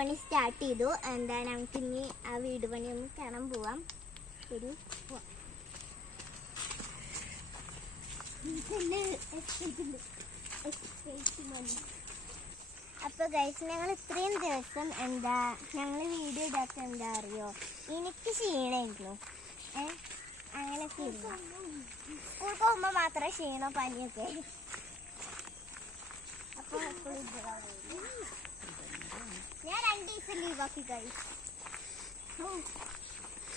പണി സ്റ്റാർട്ട് ചെയ്തു. എന്താ നമുക്ക് ഇനി ആ വീട് പണി ഒന്ന് കാണാൻ പോവാം. ഒരു അപ്പൊ ഗൈസ്, ഞങ്ങൾ ഇത്രയും ദിവസം ഞങ്ങൾ വീഡിയോ ഇടാത്ത എന്താ അറിയോ, എനിക്ക് ക്ഷീണമായിരുന്നു. അങ്ങനെ സ്കൂൾ പോകുമ്പോ മാത്രമേ ക്ഷീണോ പനിയൊക്കെ. അപ്പൊ ഞാൻ 2 ദിവസം ലീവാക്കി ഗൈസ്.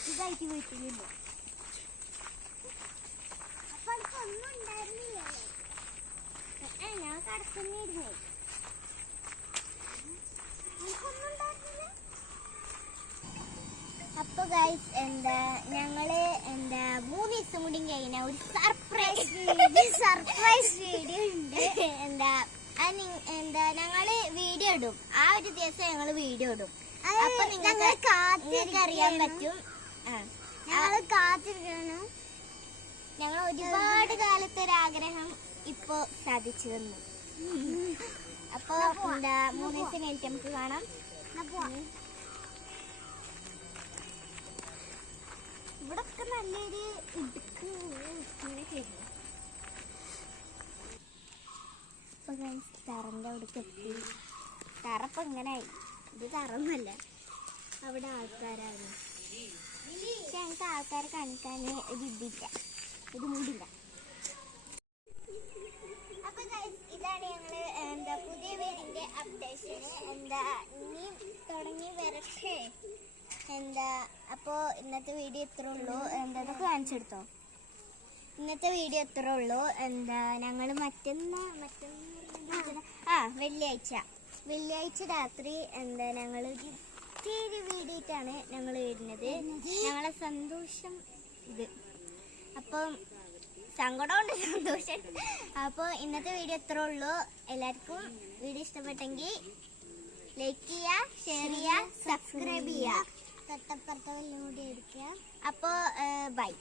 ഇതായിട്ട് വീട്ടിലില്ല. അപ്പൊ എനിക്കൊന്നും ഉണ്ടായിരുന്നില്ല. ഞാൻ കടക്കുന്നിരുന്നേ. അപ്പൊ ഗൈസ് ഞങ്ങള് 3 ദിവസം കൂടി കഴിഞ്ഞ ഒരു സർപ്രൈസ് വീഡിയോ ഉണ്ട്. ഞങ്ങള് വീഡിയോ ഇടും. ആ ഒരു ദിവസം ഞങ്ങള് വീഡിയോ ഇടും. അപ്പൊ നിങ്ങൾക്ക് അറിയാൻ പറ്റും. ഞങ്ങള് കാത്തിരിക്കണം. ഞങ്ങൾ ഒരുപാട് കാലത്തെ ഒരാഗ്രഹം ഇപ്പൊ സാധിച്ചു തന്നു. അപ്പൊ 3 ദിവസം കഴിഞ്ഞിട്ട് നമുക്ക് കാണാം. ഇവിടൊക്കെ നല്ലൊരു ഇടുക്ക് ഇങ്ങനെ ചെയ്തു. അപ്പൊ തറന്റെ അവിടേക്ക് എത്തി. തറപ്പ് എങ്ങനെയായി? ഇത് തറന്നല്ല, അവിടെ ആൾക്കാരാണ്. പക്ഷെ ഞങ്ങൾക്ക് ആൾക്കാരെ കാണിക്കാൻ ഒരു ഇതില്ല, ഇത് മൂടില്ല. അപ്പൊ ഇതാണ് ഞങ്ങള് പുതിയ വീടിന്റെ അപ്ഡേഷൻ. ഇനി തുടങ്ങി വരട്ടെ. അപ്പോ ഇന്നത്തെ വീഡിയോ ഇത്രേ ഉള്ളൂ. ഇതൊക്കെ കാണിച്ചെടുത്തോ. ഇന്നത്തെ വീഡിയോ ഇത്രേ ഉള്ളൂ. ഞങ്ങള് വെള്ളിയാഴ്ച രാത്രി ഞങ്ങളൊരു ചെറിയ വീഡിയോട്ടാണ് ഞങ്ങൾ വരുന്നത്. ഞങ്ങളെ സന്തോഷം ഇത്. അപ്പം സങ്കടമുണ്ട്, സന്തോഷം. അപ്പോൾ ഇന്നത്തെ വീഡിയോ ഇത്രേ ഉള്ളൂ. എല്ലാവർക്കും വീഡിയോ ഇഷ്ടപ്പെട്ടെങ്കിൽ ലൈക്ക് ചെയ്യുക, ഷെയർ ചെയ്യുക, സബ്സ്ക്രൈബ് ചെയ്യുക, തൊട്ടപ്പുറത്തെ ബെല്ലും കൂടി അടിക്കുക. അപ്പോൾ ബൈ.